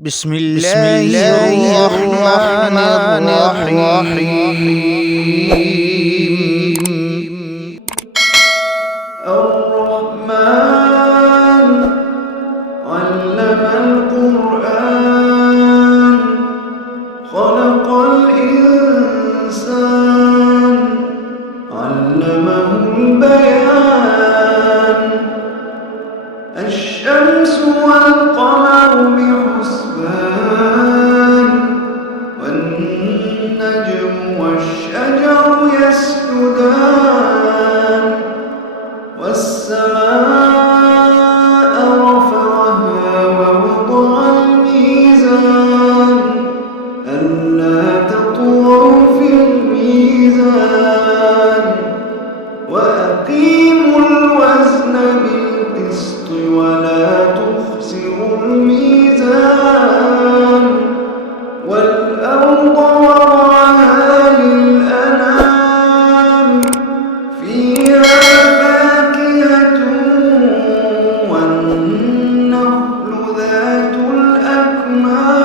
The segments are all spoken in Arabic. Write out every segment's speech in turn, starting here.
بسم الله الرحمن الرحيم. الرحمن علم القرآن خلق الإنسان علمه البيان الشمس والقمر بحسبان والنجم والشجر يسجدان والسماء رفعها ووضع الميزان ألا تطغوا في الميزان وأقيموا الوزن بالقسط ولا تخسروا الميزان والأرض وضعها للأنام فيها فاكهة والنخل ذات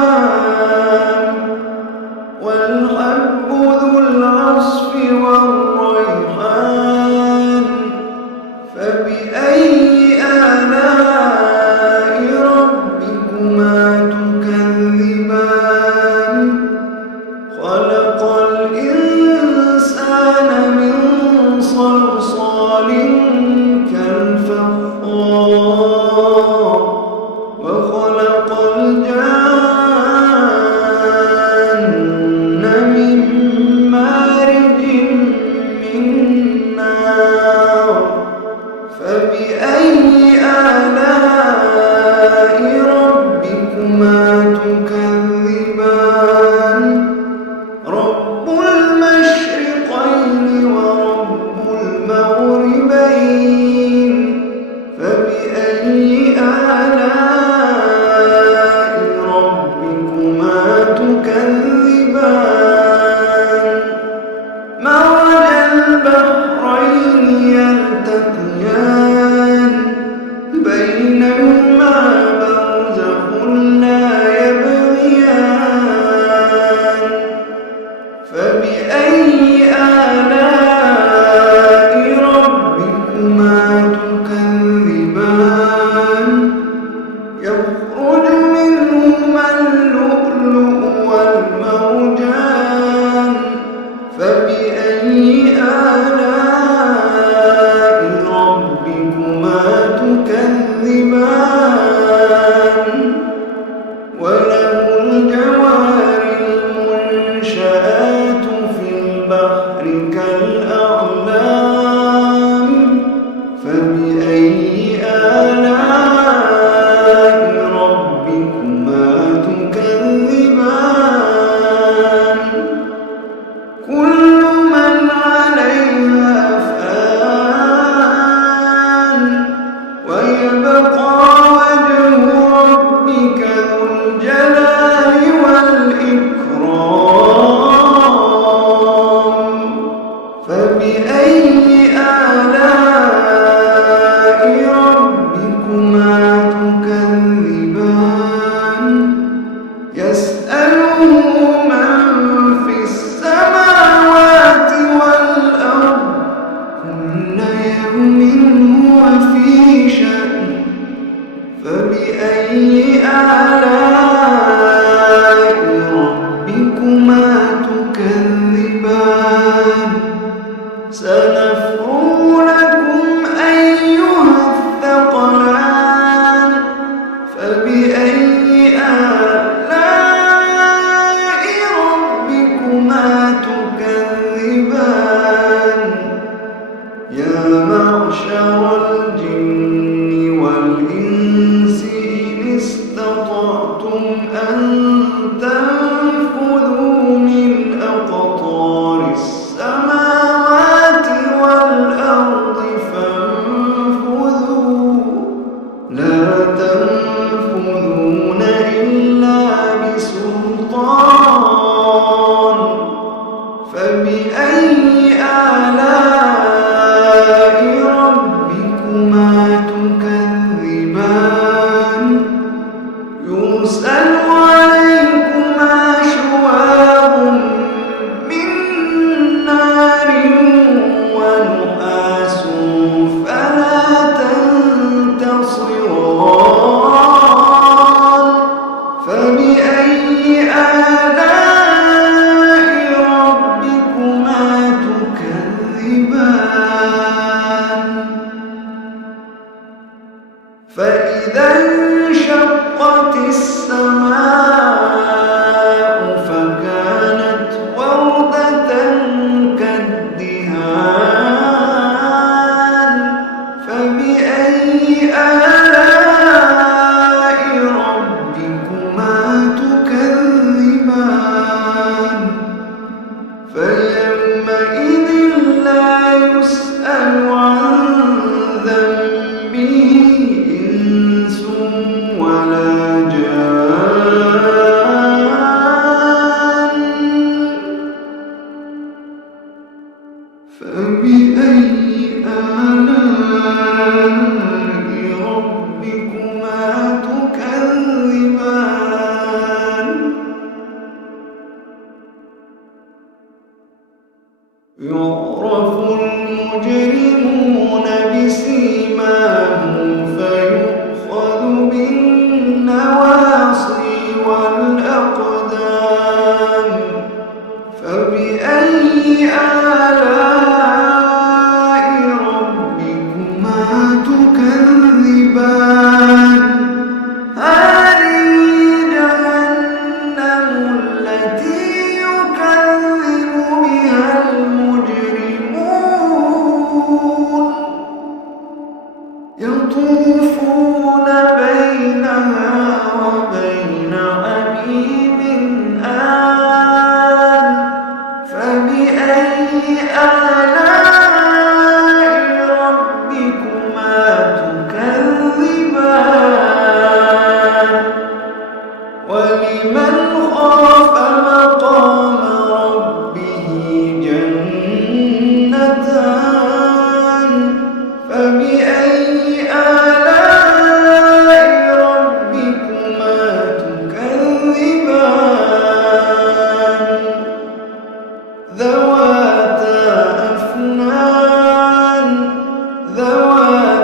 الأكمام والحب ذو العصف والريحان فبأي آلاء ربكما تكذبان خلق الإنسان من صلصال كالفخار وخلق الجان من مارج من نار فبأي آلاء ربكما تكذبان رب المشرقين ورب المغربين فبأي آلاء ربكما تكذبان مرج البحرين يلتقيان بينهما برزخ لا يبغيان فبأي آلاء ربكما تكذبان يخرج منهما اللؤلؤ والمرجان فبأي آلاء ربكما تكذبان وله الجوار المنشآت في البحر كالأعلام فبأي آلاء ربكما تكذبان كل من عليها فان ويبقى وجه ربك ذو الجلال ولمن خاف مقام ربه جنتان فبأي آلاء ربكما تكذبان ذواتا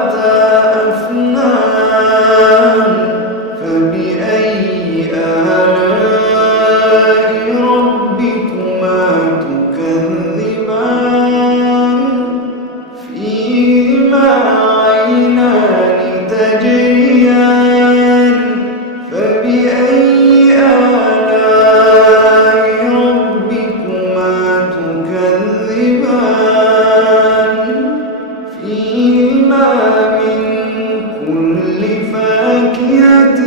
أفنان فبأي آلاء ربكما تكذبان فيهما عينان تجريان فبأي آلاء ربكما تكذبان فيهما من كل فاكهة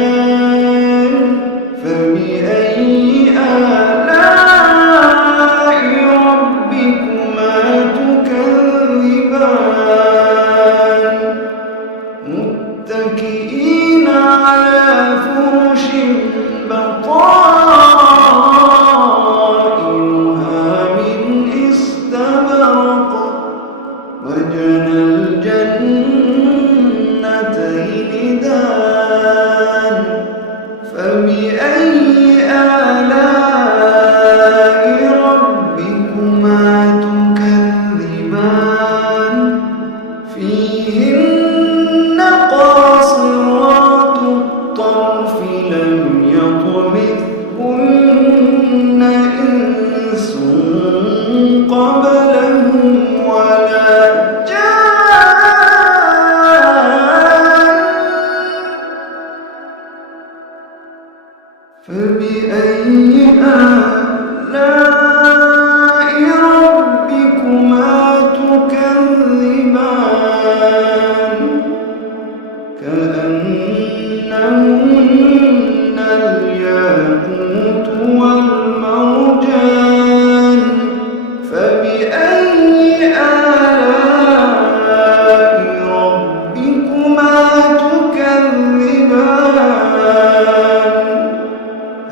زوجان فبأي آلاء ربكما تكذبان متكئين على فرش بطائنها من استبرق وجنى الجنتين دان فبأي آلاء ربكما تكذبان فيهن قاصرات الطرف لم يطمثهن إنس قبلهم ولا فبأي آلاء ربكما تكذبان كأنهن الياقوت والمرجان فبأي آلاء ربكما تكذبان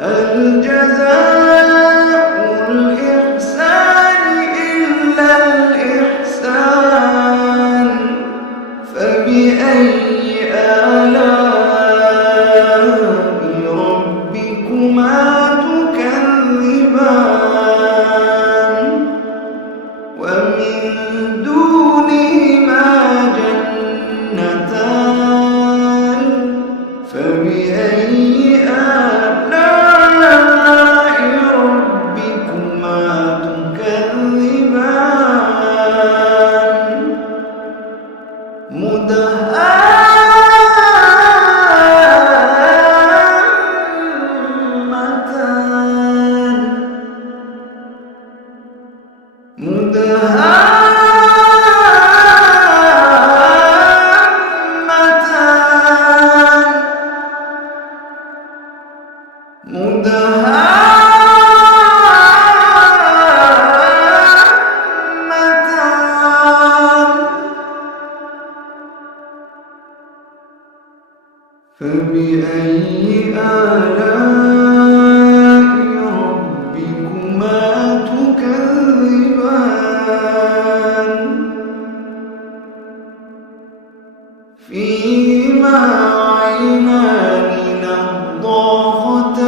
هل جزاء الإحسان إلا الإحسان فبأي آلاء ربكما تكذبان ومن دونهما جنتان فبأي آلاء ربكما تكذبان فبأي آلاء ربكما تكذبان فيهما عينان نضاختان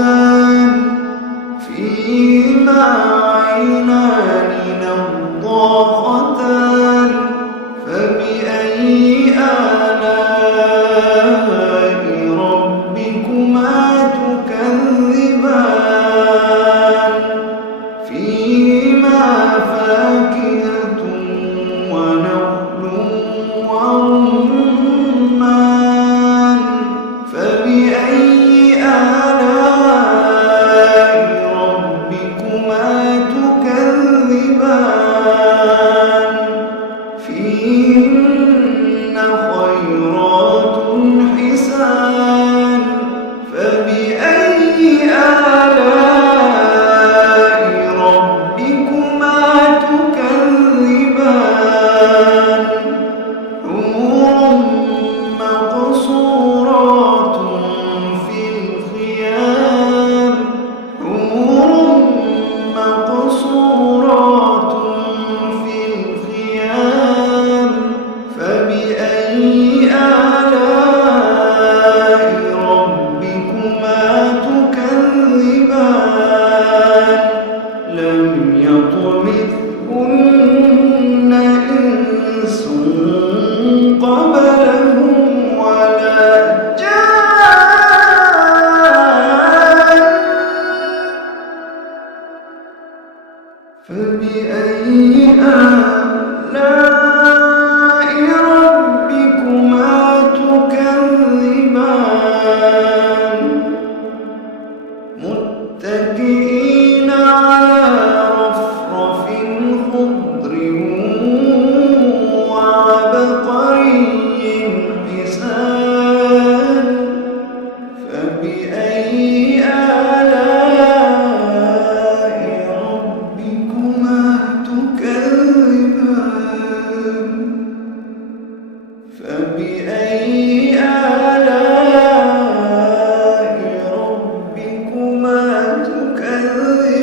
فيهما عينان نضاختان فبأي آلاء ربكما تكذبان فبأي آلاء ربكما تكذبان